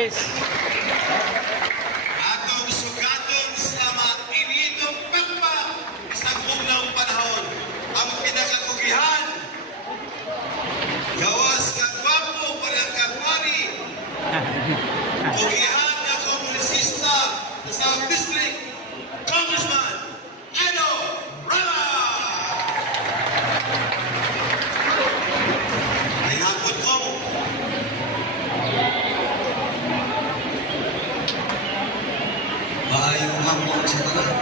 Yes. Atong sugatong sa mainitong pagpa sa unang panahon. Ang pinakakugihan. Gawas ka gwapo para ka pari. Kugihan na kongresista sa South District, Congressman Edo Rama. Ay hapon ko. Maayong hapon sa tanan.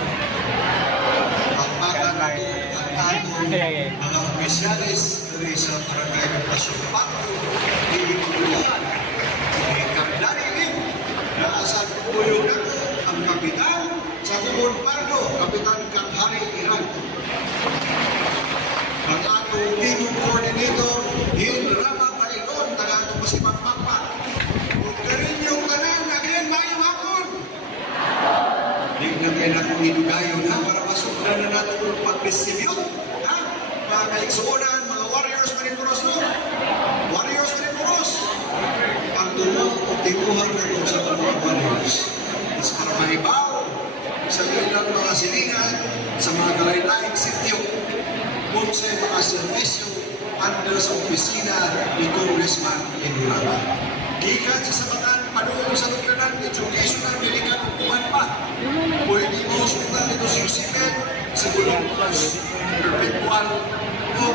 Pagpagan ang atong mga opisyalis dari sa Barangay Pasyon Pacto, Pilipinulan, Kapitanilim, na sa puyong nako ang kapitan sa Kubon Pardo, Kapitan Kathari Iran. Ang atong team coordinator, Hil Rama Pailon, taga atong masipagpagpag. Kung ganin yung tanan, naging mayong hapon. Hindi na kayo na kung hinugayon ha, para masuklan na natin yung pag-distribute. Ha? Mga kaigsuunan, mga warriors manipuros, no? Warriors manipuros. Ang tulong o tibuhan na ito sa mga warriors is para maibaw sa ilang mga silingan, sa mga kalain-laing sityo, kung sa mga servisyo under sa opisina ni Congressman Inurama. Gikan sa sabatan, panuong sa luklanan, educational, medical, upuan pa. Pwede mo hospital nito sa Yusipet, sa Gulong Plus, Perpetual, o